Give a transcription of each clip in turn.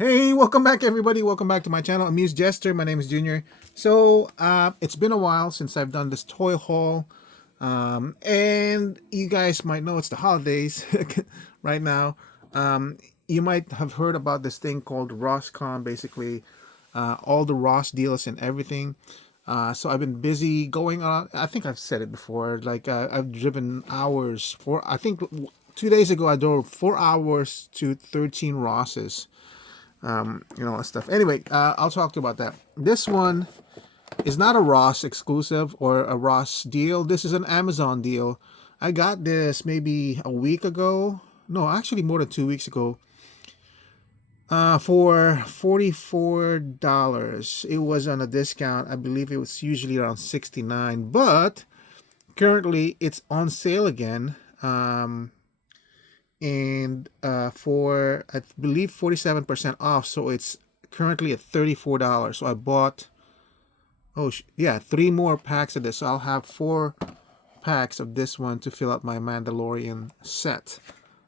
Hey, welcome back everybody. Welcome back to my channel, AmusedJester. My name is Junior. So, it's been a while since I've done this toy haul. And you guys might know it's the holidays right now. You might have heard about this thing called RossCon, basically all the Ross deals and everything. So I've been busy going on. I think I've said it before. Like I've driven hours for. I think 2 days ago I drove 4 hours to 13 Rosses. Stuff. Anyway, I'll talk to you about that. This one is not a Ross exclusive or a Ross deal. This is an Amazon deal. I got this maybe a week ago. No, actually more than 2 weeks ago. For $44. It was on a discount. I believe it was usually around $69, but currently it's on sale again. For I believe 47% off, so it's currently at $34. So I bought, yeah, 3 more packs of this. So I'll have 4 packs of this one to fill out my Mandalorian set.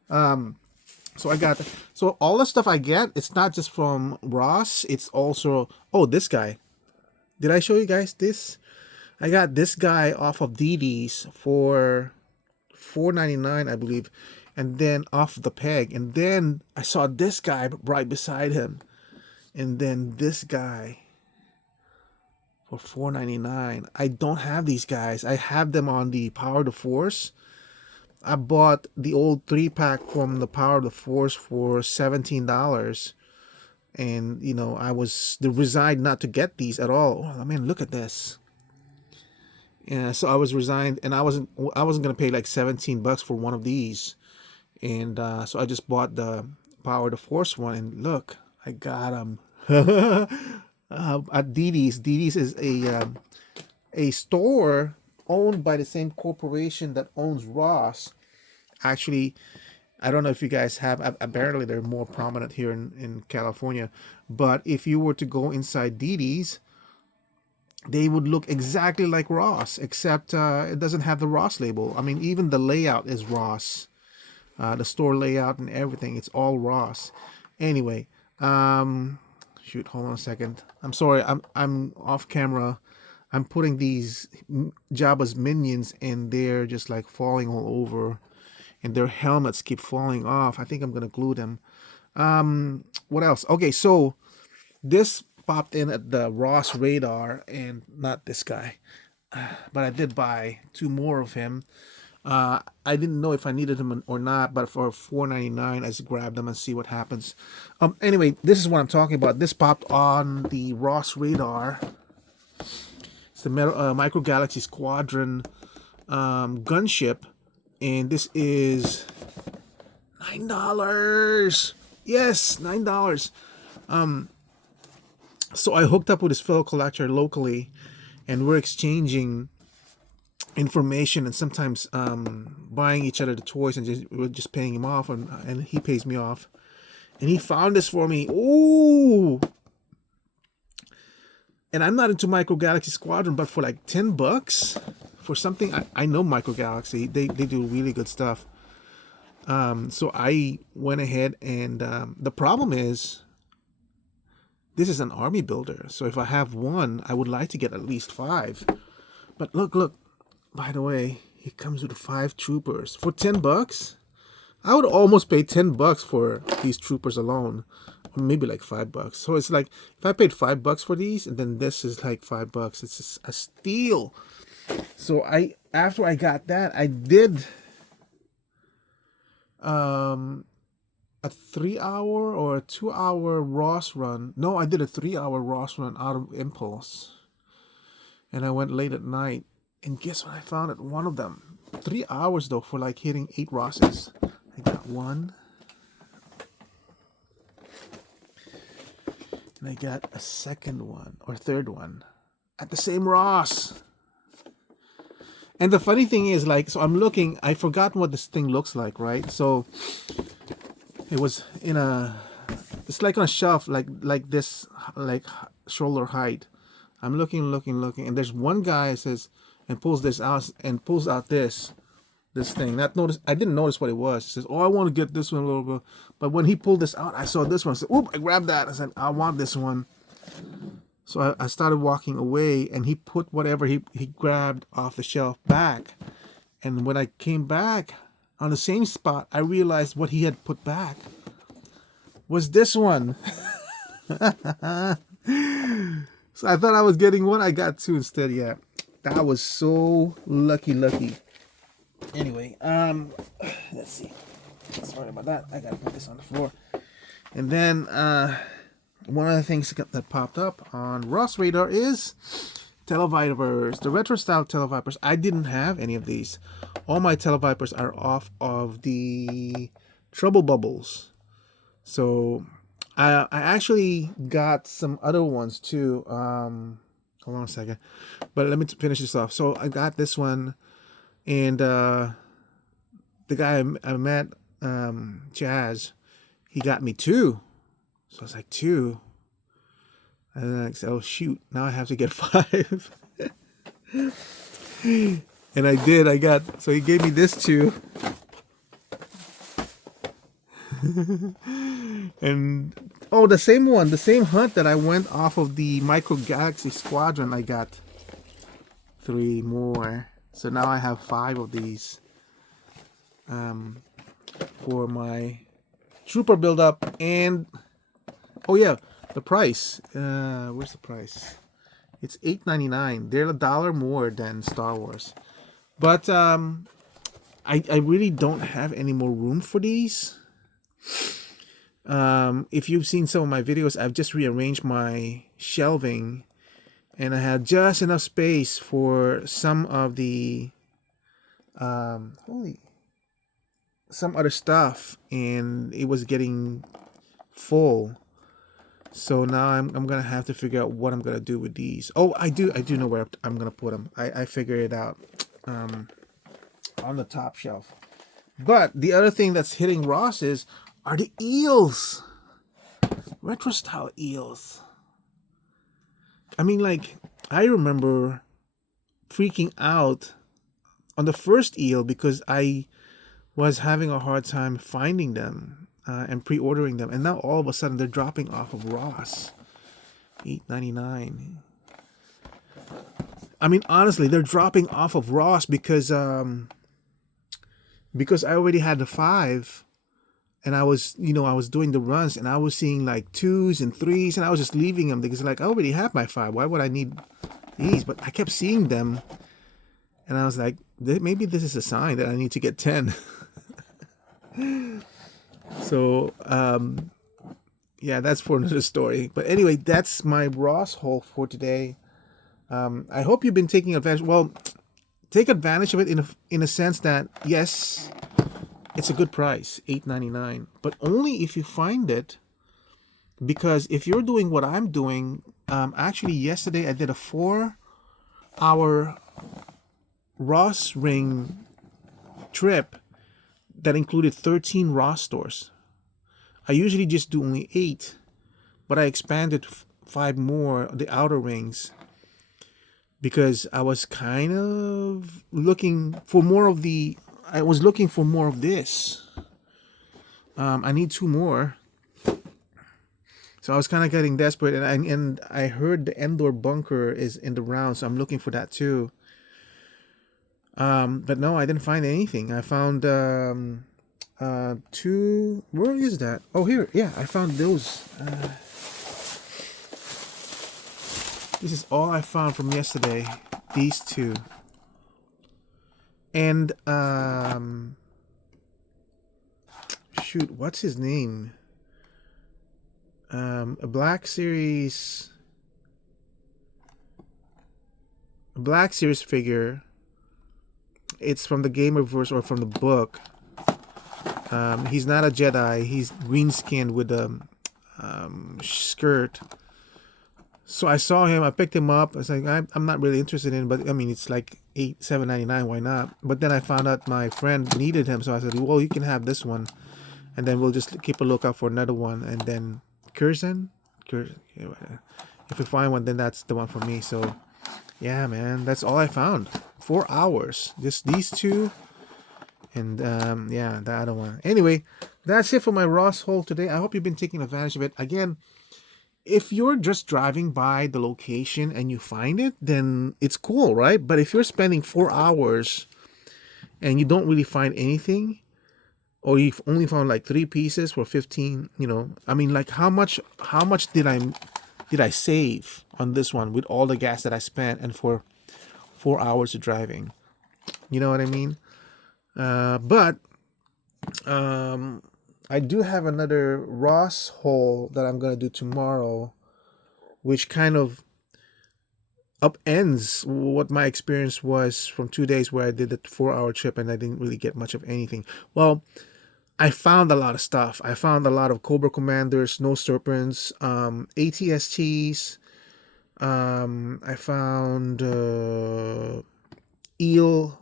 So all the stuff I get, it's not just from Ross, it's also, this guy. Did I show you guys this? I got this guy off of DD's for $4.99, I believe, and then off the peg. And then I saw this guy right beside him, and then this guy for $4.99. I don't have these guys. I have them on the Power of the Force. I bought the old 3-pack from the Power of the Force for $17, and I was resigned not to get these at all. Oh, I mean, look at this. Yeah, so I was resigned, and I wasn't gonna pay like $17 for one of these, and so I just bought the Power of the Force one, and look, I got them at DD's. DD's is a store owned by the same corporation that owns Ross. Actually, I don't know if you guys have, apparently they're more prominent here in California, but if you were to go inside DD's, they would look exactly like Ross, except it doesn't have the Ross label. I mean, even the layout is Ross. The store layout and everything, it's all Ross. Anyway, shoot, hold on a second. I'm sorry, I'm off camera. I'm putting these Jabba's minions, and they're just like falling all over, and their helmets keep falling off. I think I'm gonna glue them. What else? Okay, so this popped in at the Ross radar, and not this guy, but I did buy 2 more of him. I didn't know if I needed them or not, but for $4.99, I just grabbed them and see what happens. Anyway, this is what I'm talking about. This popped on the Ross radar. It's the MicroGalaxy Squadron gunship, and this is $9. Yes, $9. So I hooked up with this fellow collector locally, and we're exchanging information and sometimes buying each other the toys, and we're just paying him off, and he pays me off. And he found this for me. Ooh! And I'm not into MicroGalaxy Squadron, but for like $10 for something, I know MicroGalaxy. They do really good stuff. So I went ahead, and the problem is, this is an army builder. So if I have one, I would like to get at least 5. But look. By the way, he comes with 5 troopers for $10. I would almost pay $10 for these troopers alone, or maybe like $5. So it's like, if I paid $5 for these, and then this is like $5, it's just a steal. So after I got that, I did a 3-hour or a 2-hour Ross run. No, I did a 3-hour Ross run out of impulse, and I went late at night. And guess what I found at one of them? 3 hours though, for like hitting 8 Rosses. I got 1. And I got a second one or third one at the same Ross. And the funny thing is, like, so I'm looking, I forgot what this thing looks like, right? So it was it's like on a shelf, like this, like shoulder height. I'm looking, and there's one guy that says, and pulls this out, and pulls out this, this thing. Not notice. I didn't notice what it was. He says, "Oh, I want to get this one a little bit." But when he pulled this out, I saw this one. I said, "Oop!" I grabbed that. I said, "I want this one." So I started walking away, and he put whatever he grabbed off the shelf back. And when I came back on the same spot, I realized what he had put back was this one. So I thought I was getting one. I got two instead. Yeah, that was so lucky. Anyway, let's see. Sorry about that. I gotta put this on the floor. And then one of the things that popped up on Ross Radar is Televipers, the retro style Televipers. I didn't have any of these. All my Televipers are off of the Trouble Bubbles. So I actually got some other ones too. Hold on a second. But let me finish this off. So I got this one, and the guy I met, Jazz, he got me two. So I was like, two. And then I said, oh shoot, now I have to get 5. And I did. So he gave me this two. And oh, the same one, the same hunt that I went off of the MicroGalaxy Squadron, I got 3 more. So now I have 5 of these for my trooper buildup. And oh yeah, the price. Where's the price? It's $8.99. They're $1 more than Star Wars, but I really don't have any more room for these. If you've seen some of my videos, I've just rearranged my shelving, and I had just enough space for some of the some other stuff, and it was getting full. So now I'm gonna have to figure out what I'm gonna do with these. Oh, I do know where I'm gonna put them. I figured it out on the top shelf. But the other thing that's hitting Ross are the eels, retro style eels. I mean, like, I remember freaking out on the first eel because I was having a hard time finding them and pre-ordering them, and now all of a sudden they're dropping off of Ross. $8.99. I mean, honestly, they're dropping off of Ross because I already had the 5, and I was doing the runs, and I was seeing like 2s and 3s, and I was just leaving them because like I already have my 5. Why would I need these? But I kept seeing them, and I was like, maybe this is a sign that I need to get 10. So yeah, that's for another story. But anyway, that's my Ross haul for today. I hope you've been taking advantage. Well, take advantage of it in a sense that yes, it's a good price, $8.99, but only if you find it. Because if you're doing what I'm doing, actually yesterday I did a 4-hour Ross Ring trip that included 13 Ross stores. I usually just do only 8, but I expanded 5 more, the outer rings, because I was kind of looking for more of this. I need 2 more. So I was kind of getting desperate, and I heard the Endor bunker is in the round, so I'm looking for that too. But no, I didn't find anything. I found 2. Where is that? Oh, here. Yeah, I found those. This is all I found from yesterday. These 2. And shoot, what's his name? A Black Series figure. It's from the Gamerverse or from the book. He's not a Jedi. He's green skinned with a skirt. So I saw him. I picked him up. I was like, I'm not really interested in it, but I mean, it's like $7.99. Why not? But then I found out my friend needed him, so I said, well, you can have this one, and then we'll just keep a lookout for another one. And then Curzon, if we find one, then that's the one for me. So yeah, man, that's all I found. 4 hours. Just these 2 And yeah, the other one. Anyway, that's it for my Ross haul today. I hope you've been taking advantage of it. Again, if you're just driving by the location and you find it, then it's cool, right? But if you're spending 4 hours and you don't really find anything, or you've only found like 3 pieces for 15, I mean, like how much did I save on this one with all the gas that I spent and for 4 hours of driving? You know what I mean? But I do have another Ross haul that I'm gonna do tomorrow, which kind of upends what my experience was from 2 days where I did a 4 hour trip and I didn't really get much of anything. Well, I found a lot of stuff. I found a lot of Cobra Commanders, Snow Serpents, ATSTs. I found Eel.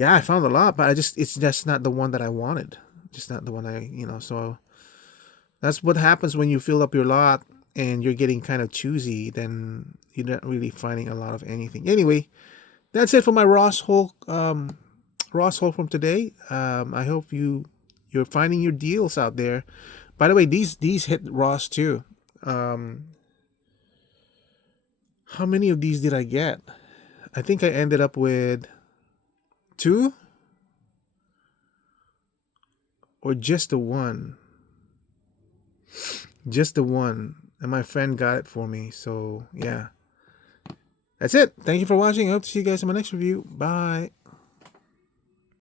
Yeah, I found a lot, but it's just not the one that I wanted. Just not the one so that's what happens when you fill up your lot and you're getting kind of choosy, then you're not really finding a lot of anything. Anyway, that's it for my Ross haul from today. I hope you're finding your deals out there. By the way, these hit Ross too. How many of these did I get? I think I ended up with 2 or just the one. Just the one. And my friend got it for me. So yeah. That's it. Thank you for watching. I hope to see you guys in my next review. Bye.